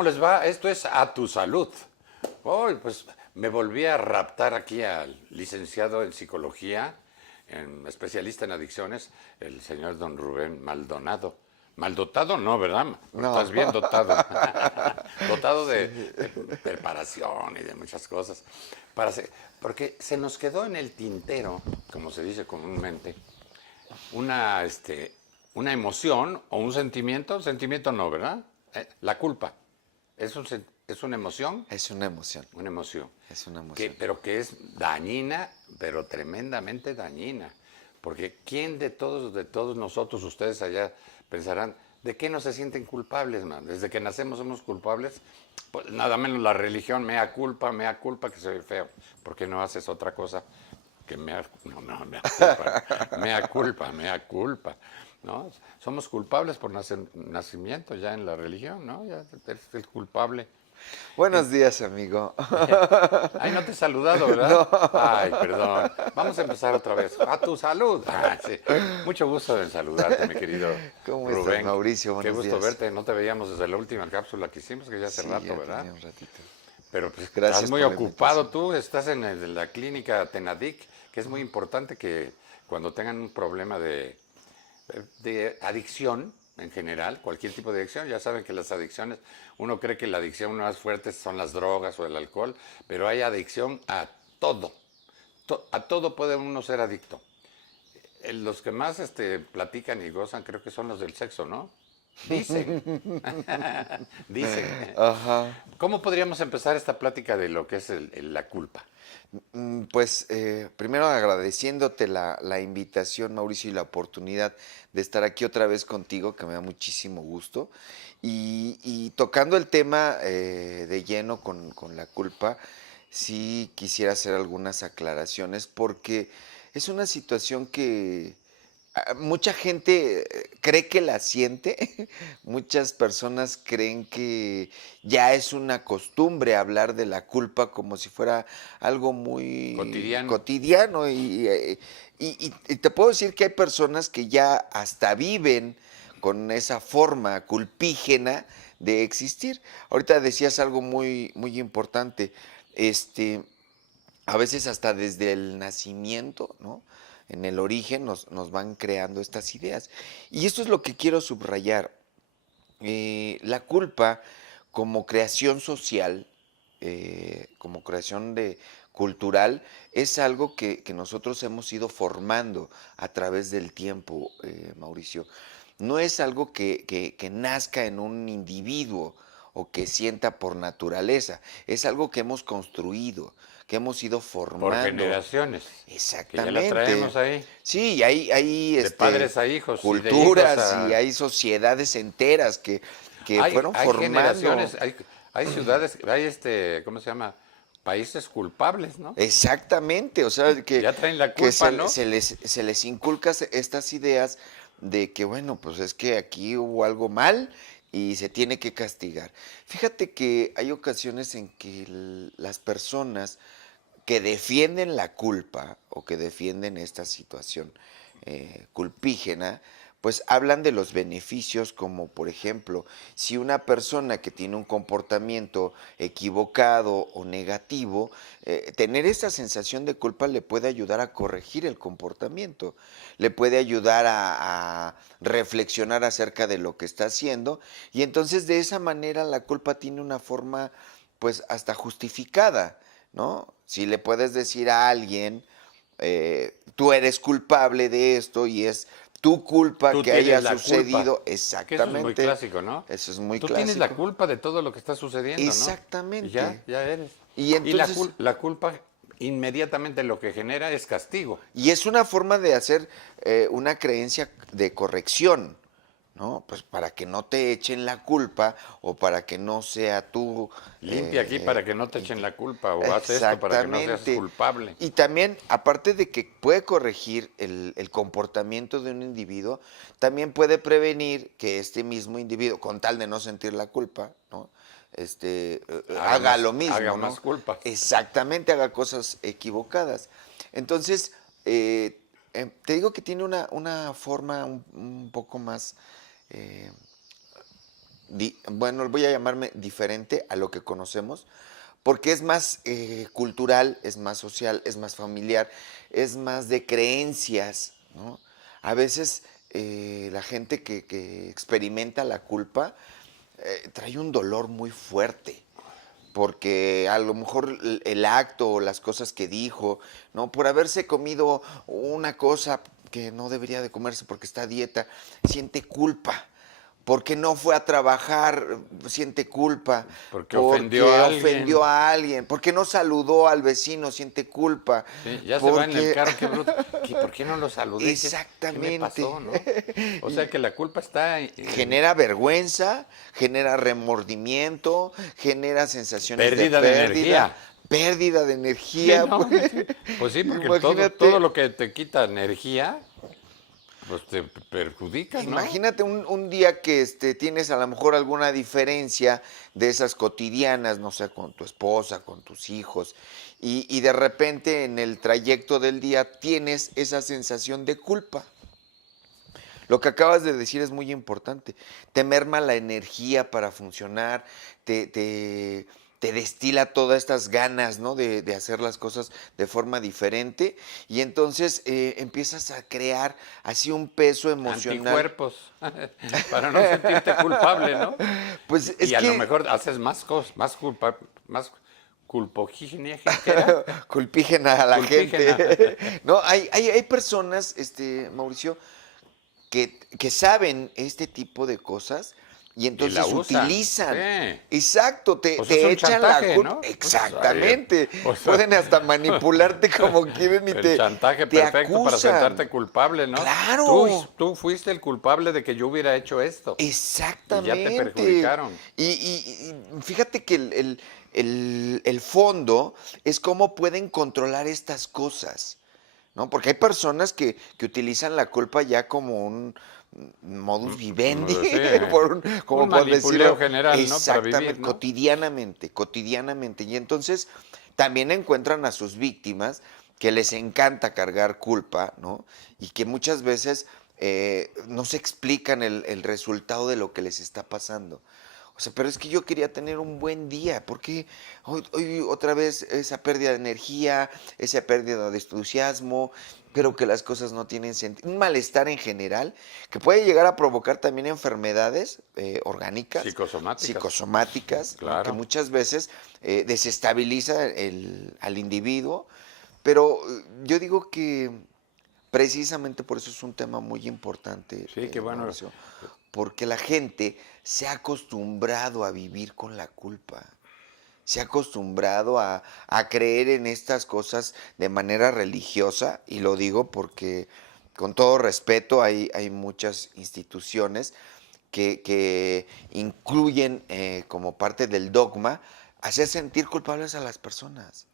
¿Cómo les va? Esto es A Tu Salud. Hoy, pues me volví a raptar aquí al licenciado en psicología, especialista en adicciones, el señor don Rubén Maldonado. Maldotado no, ¿verdad? No. Estás bien dotado. Dotado de, Sí. de preparación y de muchas cosas. Porque se nos quedó en el tintero, como se dice comúnmente, una, una emoción o un sentimiento no, ¿verdad? La culpa. Es una emoción, Es una emoción, una emoción, es una emoción. pero que es dañina, pero tremendamente dañina. Porque ¿quién de todos nosotros, ustedes allá, pensarán, ¿de qué no se sienten culpables, man? Desde que nacemos somos culpables. Pues nada menos la religión, mea culpa, que se ve feo. ¿Por qué no haces otra cosa? Que mea culpa, ¿no? Somos culpables por nacimiento ya en la religión, ¿no? Ya eres el culpable. En- Buenos días, amigo. Ay, no te he saludado, ¿verdad? No. Ay, perdón. Vamos a empezar otra vez. A tu salud. Ah, sí. Mucho gusto en saludarte, mi querido ¿Cómo estás, Rubén. Mauricio? Qué Buenos gusto días. verte. No te veíamos desde la última cápsula que hicimos, que ya hace Sí, rato, ya ¿verdad? tenía un ratito. Pero pues estás Gracias muy por la ocupado invitación. tú, estás en la clínica Tenadic, que es muy importante que cuando tengan un problema de adicción en general, cualquier tipo de adicción, ya saben que las adicciones, uno cree que la adicción más fuerte son las drogas o el alcohol, pero hay adicción a todo. A todo puede uno ser adicto. Los que más platican y gozan creo que son los del sexo, ¿no? Dicen, dicen. Ajá. ¿Cómo podríamos empezar esta plática de lo que es la culpa? Pues primero agradeciéndote la invitación, Mauricio, y la oportunidad de estar aquí otra vez contigo, que me da muchísimo gusto. Y tocando el tema de lleno con la culpa, sí quisiera hacer algunas aclaraciones porque es una situación que mucha gente cree que la siente, muchas personas creen que ya es una costumbre hablar de la culpa como si fuera algo muy Cotidiano. cotidiano y te puedo decir que hay personas que ya hasta viven con esa forma culpígena de existir. Ahorita decías algo muy importante, este, a veces hasta desde el nacimiento, ¿no? En el origen nos van creando estas ideas. Y esto es lo que quiero subrayar. La culpa como creación social, como creación cultural, es algo que nosotros hemos ido formando a través del tiempo, Mauricio. No es algo que nazca en un individuo o que sienta por naturaleza, es algo que hemos construido, que hemos ido Por formando. generaciones, que ya la Exactamente. traemos ahí, Sí, y hay de padres a hijos y de hijos culturas y a... hay sociedades enteras que fueron Hay formando. generaciones, hay ciudades, hay ¿cómo se llama? Países culpables, ¿no? Exactamente, o sea, Ya traen la que culpa, ¿no? se les inculca estas ideas de que, bueno, pues es que aquí hubo algo mal y se tiene que castigar. Fíjate que hay ocasiones en que las personas que defienden la culpa o que defienden esta situación culpígena, pues hablan de los beneficios como por ejemplo, si una persona que tiene un comportamiento equivocado o negativo, tener esa sensación de culpa le puede ayudar a corregir el comportamiento, le puede ayudar a reflexionar acerca de lo que está haciendo y entonces de esa manera la culpa tiene una forma pues hasta justificada, ¿no? Si le puedes decir a alguien, tú eres culpable de esto y es tu culpa Tú que tienes haya la culpa, sucedido, que eso es muy exactamente, clásico, ¿no? eso es muy Tú tienes la clásico, culpa de todo lo que está sucediendo, ¿no? Y exactamente. ya eres. Y Y entonces, la culpa inmediatamente lo que genera es castigo. y es una forma de hacer una creencia de corrección, ¿no? Pues para que no te echen la culpa o para que no sea tú. Limpia aquí para que no te echen Inte- la culpa o haz esto para que no seas Exactamente. culpable. Y también, aparte de que puede corregir el comportamiento de un individuo, también puede prevenir que este mismo individuo, con tal de no sentir la culpa, ¿no? Haga lo Haga mismo, ¿no? más culpas. Exactamente, haga cosas equivocadas. Entonces, te digo que tiene una forma un poco más eh, bueno, voy a llamarme diferente a lo que conocemos, porque es más cultural, es más social, es más familiar, es más de creencias, ¿no? A veces la gente que experimenta la culpa trae un dolor muy fuerte, porque a lo mejor el acto o las cosas que dijo, ¿no? Por haberse comido una cosa que no debería de comerse porque está a dieta, siente culpa. Porque no fue a trabajar, siente culpa. Porque ofendió Porque a ofendió alguien. a alguien. Porque no saludó al vecino, siente culpa. Sí, ya se va en el Porque... carro, qué bruto. ¿Por qué no lo saludé? ¿Qué me Exactamente. pasó, no? O sea que la culpa está en Genera vergüenza, genera remordimiento, genera sensaciones de pérdida de pérdida, energía. pérdida de Sí, energía. no, sí. Pues sí, porque todo Imagínate, lo que te quita energía, pues te perjudica, ¿no? imagínate un día que tienes a lo mejor alguna diferencia de esas cotidianas, no sé, con tu esposa, con tus hijos, y de repente en el trayecto del día tienes esa sensación de culpa. Lo que acabas de decir es muy importante. Te merma la energía para funcionar, te, te, te destila todas estas ganas, ¿no? De hacer las cosas de forma diferente y entonces empiezas a crear así un peso emocional. Anticuerpos, para no sentirte culpable, ¿no? Pues es Y a lo que mejor haces más cosas, más culpogenia, ¿qué era? culpígena a la Culpígena. gente. No, hay personas, Mauricio, que saben este tipo de cosas y Y la entonces usan, utilizan. sí. Exacto, Pues es te un echan la chantaje, culpa. ¿no? Pues ahí, Exactamente. o sea, Pueden hasta manipularte como quieren y el chantaje te perfecto para acusan. sentarte culpable, ¿no? Claro, Tú fuiste el culpable de que yo hubiera hecho esto y ya te exactamente. perjudicaron. Y fíjate que el fondo es cómo pueden controlar estas cosas. ¿No? Porque hay personas que utilizan la culpa ya como un modus vivendi, Sí, como un por manipuleo decirlo general, ¿no? Para vivir, exactamente, ¿no? cotidianamente, cotidianamente. Y entonces también encuentran a sus víctimas que les encanta cargar culpa, ¿no? Y que muchas veces no se explican el resultado de lo que les está pasando. O sea, pero es que yo quería tener un buen día, porque hoy otra vez esa pérdida de energía, esa pérdida de entusiasmo, creo que las cosas no tienen sentido. Un malestar en general que puede llegar a provocar también enfermedades orgánicas, Psicosomáticas, psicosomáticas, ¿no? Que claro. muchas veces desestabiliza al individuo. Pero yo digo que precisamente por eso es un tema muy importante, Sí, qué bueno. Mauricio, porque la gente se ha acostumbrado a vivir con la culpa, se ha acostumbrado a creer en estas cosas de manera religiosa, y lo digo porque con todo respeto hay muchas instituciones que incluyen como parte del dogma hacer sentir culpables a las personas.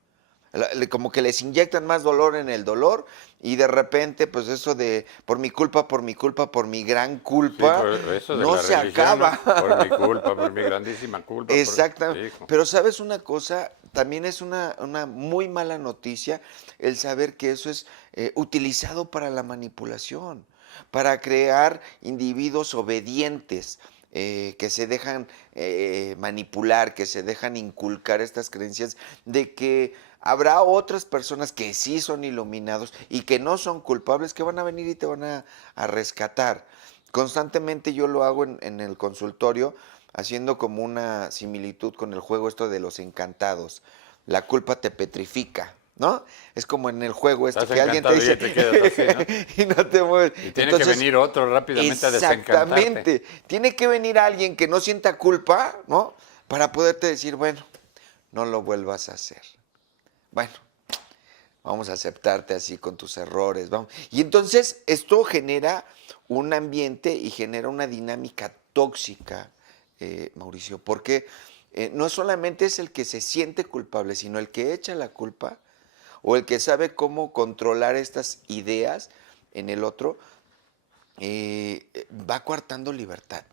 Como que les inyectan más dolor en el dolor y de repente, pues eso de por mi culpa, por mi culpa, por mi gran Sí, culpa, por eso de no la se religión, ¿no? acaba. Por mi culpa, por mi grandísima culpa, Exactamente. hijo. Pero sabes una cosa, también es una muy mala noticia el saber que eso es utilizado para la manipulación, para crear individuos obedientes. Que se dejan manipular, que se dejan inculcar estas creencias de que habrá otras personas que sí son iluminados y que no son culpables, que van a venir y te van a rescatar. Constantemente yo lo hago en el consultorio, haciendo como una similitud con el juego esto de los encantados. La culpa te petrifica, ¿no? Es como en el juego Estás que alguien te encantado y dice te quedas así, ¿no? y no te mueves. Y tiene que Entonces, venir otro rápidamente a desencantarte. exactamente, tiene que venir alguien que no sienta culpa, ¿no? Para poderte decir, bueno, no lo vuelvas a hacer. Bueno, vamos a aceptarte así con tus errores, vamos. Y entonces esto genera un ambiente y genera una dinámica tóxica, Mauricio, porque no solamente es el que se siente culpable, sino el que echa la culpa o el que sabe cómo controlar estas ideas en el otro, va coartando libertad,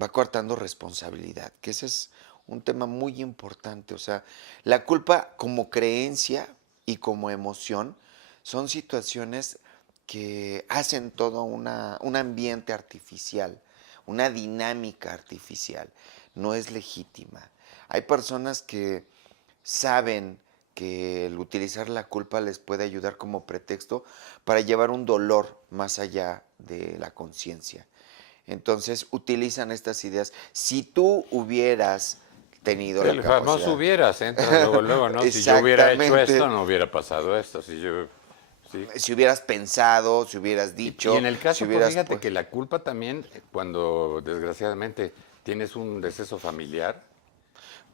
va coartando responsabilidad, que ese es un tema muy importante. O sea, la culpa como creencia y como emoción son situaciones que hacen todo un ambiente artificial, una dinámica artificial, no es legítima. Hay personas que saben que el utilizar la culpa les puede ayudar como pretexto para llevar un dolor más allá de la conciencia. Entonces utilizan estas ideas. Si tú hubieras tenido la El famoso capacidad. hubieras, entra luego, ¿no? Si yo hubiera hecho esto, Exactamente. no hubiera pasado esto. Si yo, sí. Si hubieras pensado, si hubieras Y en dicho, el si caso, pues hubieras fíjate que la culpa también, cuando desgraciadamente tienes un deceso familiar,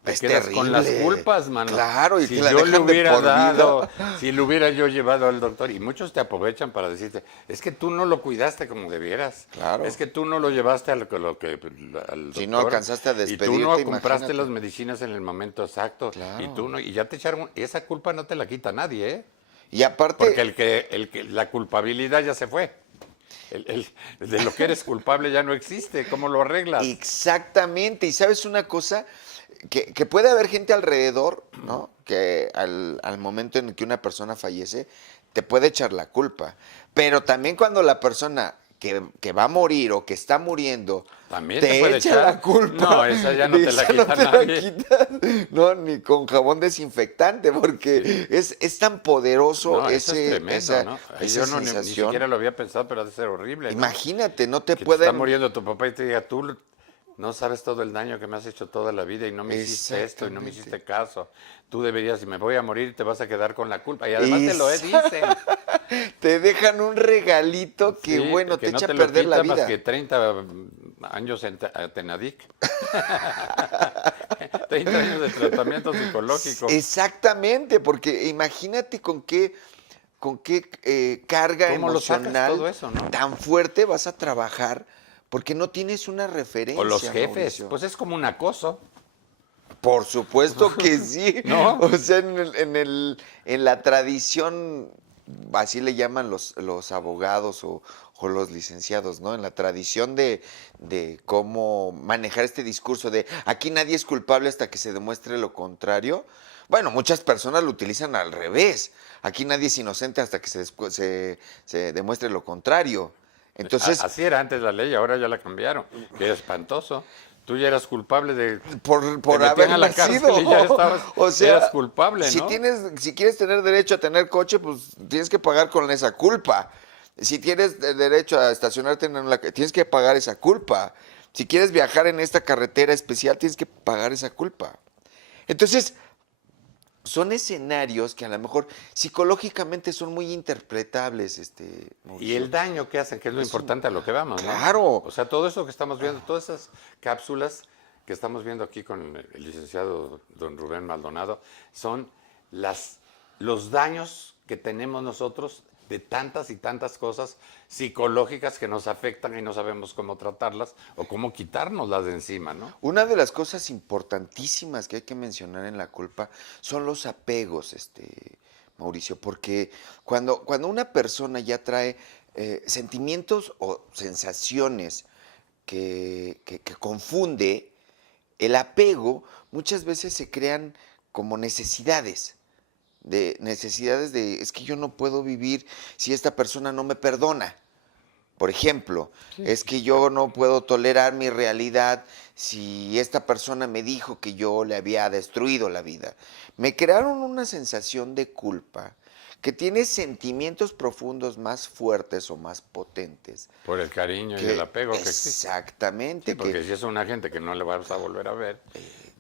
te es quedas con las terrible. culpas, mano. Claro, y te Si la yo le dejan de hubiera por vida. dado, si le hubiera yo llevado al doctor, y muchos te aprovechan para decirte, es que tú no lo cuidaste como debieras, es Claro. que tú no lo llevaste al Si no doctor, alcanzaste a y tú despedirte, no compraste las imagínate. medicinas en el momento exacto, y tú Claro. no, y ya te echaron, esa culpa no te la quita nadie, ¿eh? Y Porque aparte, la culpabilidad ya se fue. De lo que eres culpable ya no existe. ¿Cómo lo arreglas? exactamente, y sabes una cosa, que puede haber gente alrededor, ¿no? Que al momento en que una persona fallece, te puede echar la culpa. Pero también cuando la persona que va a morir o que está muriendo También te te puede echa echar. la culpa, No, esa ya no de te la esa no quita te la nadie. quitas, no, ni con jabón desinfectante, Sí. porque es tan poderoso No, eso es tremendo, ¿no? Ay, esa yo no, ni siquiera sensación. lo había pensado, pero ha de ser horrible, ¿no? Imagínate, no te Que te está pueden. muriendo tu papá y te diga, tú no sabes todo el daño que me has hecho toda la vida y no me hiciste esto y no me Exactamente. hiciste caso. Tú deberías, si me voy a morir, te vas a quedar con la culpa. Y además te lo Esa- dicen. Te dejan un regalito que, Sí, bueno, te que no echa a te lo perder la quita más que vida. 30 años en Tenadic. 30 años de tratamiento psicológico. Exactamente, porque imagínate con qué carga ¿Cómo lo sacas todo emocional eso, no? tan fuerte vas a trabajar, porque no tienes una O los referencia, jefes, Mauricio. pues es como un acoso, Por supuesto que sí. ¿no? O sea, en la tradición, así le llaman los abogados o los licenciados, ¿no? En la tradición de cómo manejar este discurso de aquí nadie es culpable hasta que se demuestre lo contrario. Bueno, muchas personas lo utilizan al revés. Aquí nadie es inocente hasta que se demuestre lo contrario. Entonces, Así era antes la ley, ahora ya la cambiaron. Que espantoso. Tú ya eras culpable de... Te por metían haber a la nacido. cárcel y ya estabas... O Eras sea, culpable, ¿no? si quieres tener derecho a tener coche, pues tienes que pagar con esa culpa. Si tienes derecho a estacionarte tienes que pagar esa culpa. Si quieres viajar en esta carretera especial, tienes que pagar esa culpa. Entonces, son escenarios que a lo mejor psicológicamente son muy interpretables, Y Mauricio. el daño que hacen, que es lo importante a lo que vamos, ¿no? Claro. O sea, todo eso que estamos viendo, todas esas cápsulas que estamos viendo aquí con el licenciado don Rubén Maldonado, son los daños que tenemos nosotros de tantas y tantas cosas psicológicas que nos afectan y no sabemos cómo tratarlas o cómo quitárnoslas de encima, ¿no? Una de las cosas importantísimas que hay que mencionar en la culpa son los apegos, Mauricio, porque cuando una persona ya trae sentimientos o sensaciones que confunde, el apego muchas veces se crean como necesidades de, es que yo no puedo vivir si esta persona no me perdona. Por ejemplo, Sí, es que yo no puedo tolerar mi realidad si esta persona me dijo que yo le había destruido la vida. Me crearon una sensación de culpa que tiene sentimientos profundos más fuertes o más potentes. por el cariño y el Que apego que existe. Sí, exactamente, porque si es una gente que no le vas a volver a ver,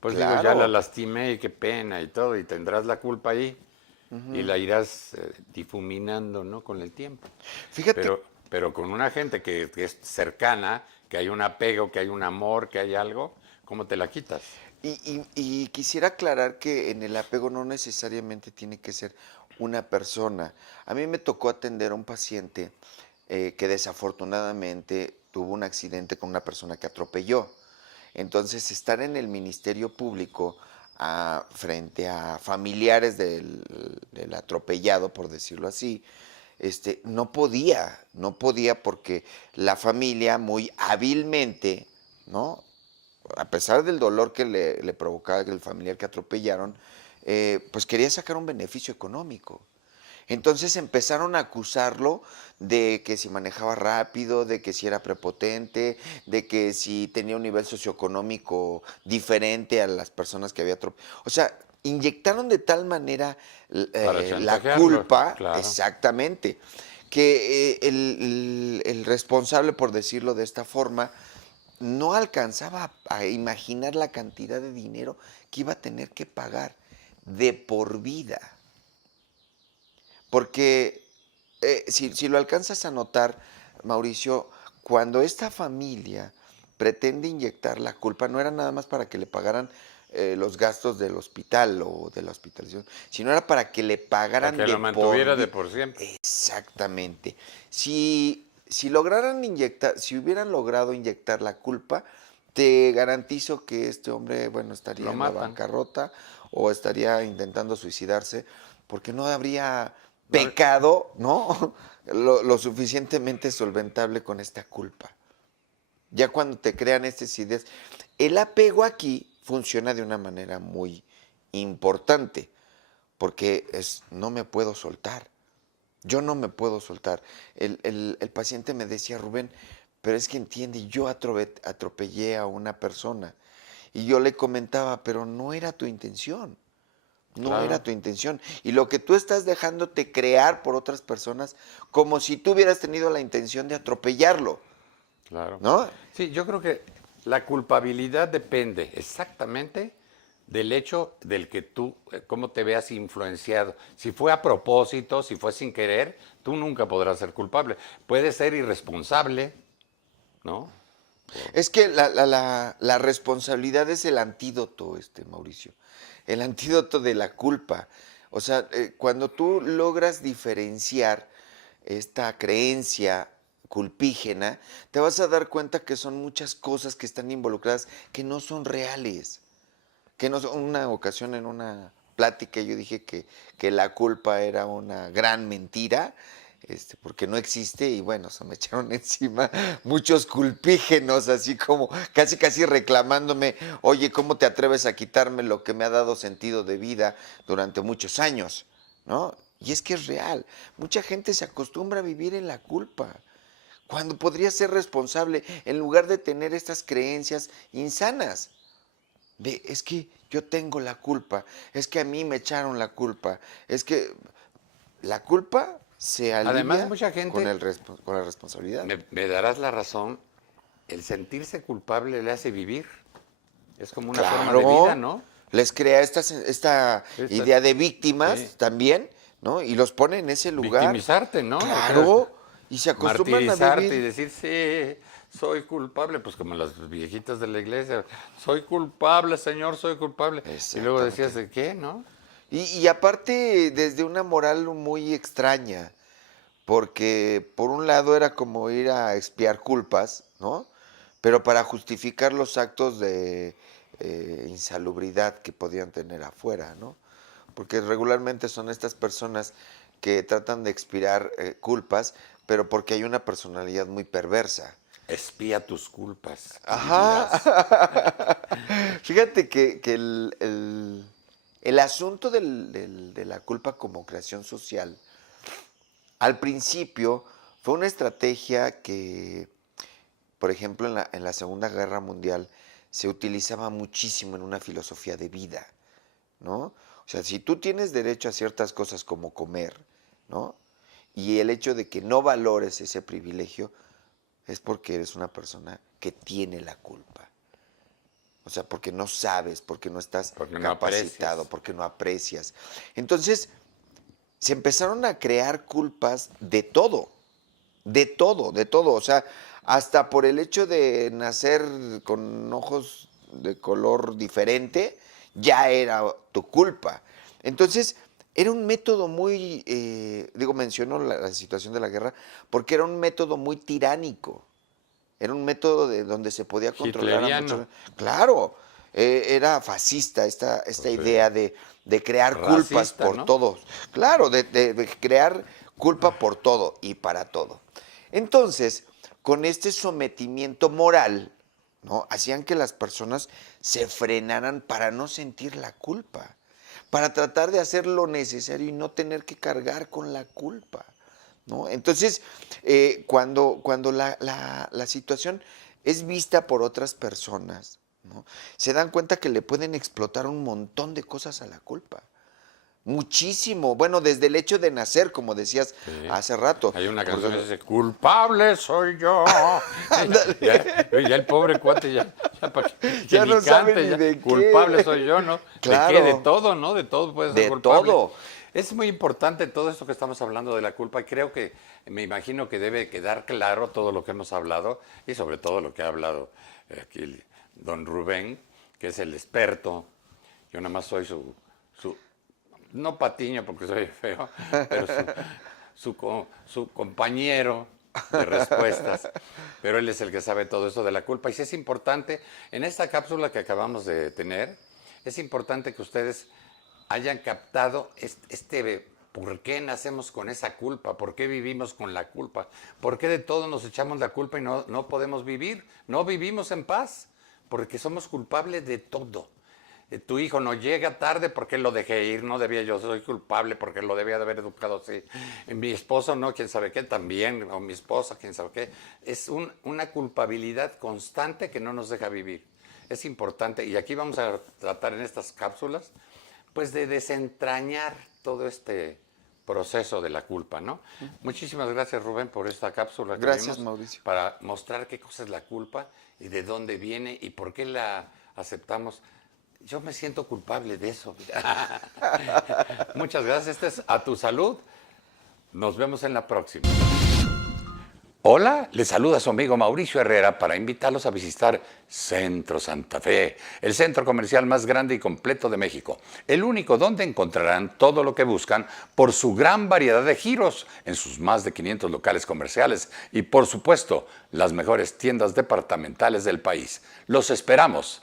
pues digo, ya la claro. lastimé y qué pena y todo, y tendrás la culpa ahí y la irás difuminando, ¿no? Con el tiempo. Fíjate. Pero con una gente que es cercana, que hay un apego, que hay un amor, que hay algo, ¿cómo te la quitas? Y quisiera aclarar que en el apego no necesariamente tiene que ser una persona. A mí me tocó atender a un paciente que desafortunadamente tuvo un accidente con una persona que atropelló. Entonces, estar en el Ministerio Público frente a familiares del atropellado, por decirlo así, no podía porque la familia muy hábilmente, ¿no? A pesar del dolor que le provocaba el familiar que atropellaron, pues quería sacar un beneficio económico. Entonces empezaron a acusarlo de que si manejaba rápido, de que si era prepotente, de que si tenía un nivel socioeconómico diferente a las personas que había atropellado. O sea, inyectaron de tal manera Para la chantajearlo, culpa, claro. exactamente, que el responsable, por decirlo de esta forma, no alcanzaba a imaginar la cantidad de dinero que iba a tener que pagar de por vida. Porque si lo alcanzas a notar, Mauricio, cuando esta familia pretende inyectar la culpa, no era nada más para que le pagaran los gastos del hospital o de la hospitalización, sino era para que le Para pagaran que de lo por mantuviera de vida. por siempre. Exactamente. Si lograran inyectar, si hubieran logrado inyectar la culpa, te garantizo que este hombre, bueno, estaría Lo en la matan. bancarrota o estaría intentando suicidarse, porque no habría No, pecado, ¿no? Lo suficientemente solventable con esta culpa. Ya cuando te crean estas ideas, el apego aquí funciona de una manera muy importante, porque es no me puedo soltar. Yo no me puedo soltar. El paciente me decía, Rubén, pero es que entiende, yo atropellé a una persona. Y yo le comentaba, pero no era tu intención. No era claro, tu intención. Y lo que tú estás dejándote crear por otras personas, como si tú hubieras tenido la intención de atropellarlo, claro. ¿no? Sí, yo creo que la culpabilidad depende exactamente del hecho del que tú, cómo te veas influenciado. Si fue a propósito, si fue sin querer, tú nunca podrás ser culpable. Puedes ser irresponsable, ¿no? Es que la responsabilidad es el antídoto, Mauricio. El antídoto de la culpa. O sea, cuando tú logras diferenciar esta creencia culpígena, te vas a dar cuenta que son muchas cosas que están involucradas que no son reales. Que no son, una ocasión en una plática yo dije que la culpa era una gran mentira, porque no existe y bueno, se me echaron encima muchos culpígenos, así como casi casi reclamándome, oye, ¿cómo te atreves a quitarme lo que me ha dado sentido de vida durante muchos años? ¿No? Y es que es real, mucha gente se acostumbra a vivir en la culpa, cuando podría ser responsable en lugar de tener estas creencias insanas. Es que yo tengo la culpa, es que a mí me echaron la culpa, es que la culpa se Además, alivia mucha con, gente, con la responsabilidad. me darás la razón, el sentirse culpable le hace vivir. Es como una forma de vida, Claro, ¿no? les crea esta Esta- idea de sí. víctimas también, ¿no? Y los pone en ese lugar, Victimizarte, ¿no? O sea, claro, y se acostumbran a martirizarte y vivir. decir, sí, soy culpable, pues como las viejitas de la iglesia, soy culpable, Señor, soy culpable. Y luego decías, Exactamente. ¿de qué, no? Y aparte, desde una moral muy extraña, porque por un lado era como ir a expiar culpas, ¿no? Pero para justificar los actos de insalubridad que podían tener afuera, ¿no? Porque regularmente son estas personas que tratan de expiar culpas, pero porque hay una personalidad muy perversa. Espía tus culpas y vivirás. Ajá. Fíjate que el asunto de la culpa como creación social al principio fue una estrategia que, por ejemplo, en la Segunda Guerra Mundial se utilizaba muchísimo en una filosofía de vida, ¿no? O sea, si tú tienes derecho a ciertas cosas como comer, ¿no? Y el hecho de que no valores ese privilegio es porque eres una persona que tiene la culpa. O sea, porque no sabes, porque no estás Porque no capacitado, aprecias. porque no aprecias. Entonces, se empezaron a crear culpas de todo, de todo, de todo. O sea, hasta por el hecho de nacer con ojos de color diferente, ya era tu culpa. Entonces, era un método muy, menciono la situación de la guerra, porque era un método muy tiránico. Era un método de donde se podía controlar a Hitleriano, muchos. Claro, era fascista esta pues sí. idea de crear culpas Racista, por ¿no? todos. Claro, de crear culpa por todo y para todo. Entonces, con este sometimiento moral, ¿no? Hacían que las personas se frenaran para no sentir la culpa. para tratar de hacer lo necesario y no tener que cargar con la culpa, ¿no? Entonces, cuando la situación es vista por otras personas, ¿no? Se dan cuenta que le pueden explotar un montón de cosas a la culpa. Muchísimo. Bueno, desde el hecho de nacer, como decías Sí. hace rato. Hay una Porque- canción que dice, culpable soy yo. ya el pobre cuate que Ya ni no sabe cante, ni ya, de qué. culpable soy yo, ¿no? Claro. ¿De qué? De todo, ¿no? De todo puede ser De culpable. todo. Es muy importante todo esto que estamos hablando de la culpa y creo que, me imagino que debe quedar claro todo lo que hemos hablado y sobre todo lo que ha hablado aquí don Rubén, que es el experto. Yo nada más soy su no patiño porque soy feo, pero su compañero de respuestas. Pero él es el que sabe todo eso de la culpa. Y sí es importante, en esta cápsula que acabamos de tener, es importante que ustedes hayan captado este por qué nacemos con esa culpa, por qué vivimos con la culpa, por qué de todo nos echamos la culpa y no podemos vivir, no vivimos en paz, porque somos culpables de todo. Tu hijo no llega tarde porque lo dejé ir, no debía, yo soy culpable porque lo debía de haber educado así. Mi esposo no, quién sabe qué, también, o mi esposa, quién sabe qué. Es una culpabilidad constante que no nos deja vivir. Es importante, y aquí vamos a tratar en estas cápsulas, pues de desentrañar todo este proceso de la culpa, ¿no? Muchísimas gracias, Rubén, por esta cápsula que Gracias, vimos Mauricio. para mostrar qué cosa es la culpa y de dónde viene y por qué la aceptamos. Yo me siento culpable de eso. Muchas gracias. Este es A Tu Salud. Nos vemos en la próxima. Hola, les saluda su amigo Mauricio Herrera para invitarlos a visitar Centro Santa Fe, el centro comercial más grande y completo de México. El único donde encontrarán todo lo que buscan por su gran variedad de giros en sus más de 500 locales comerciales y, por supuesto, las mejores tiendas departamentales del país. Los esperamos.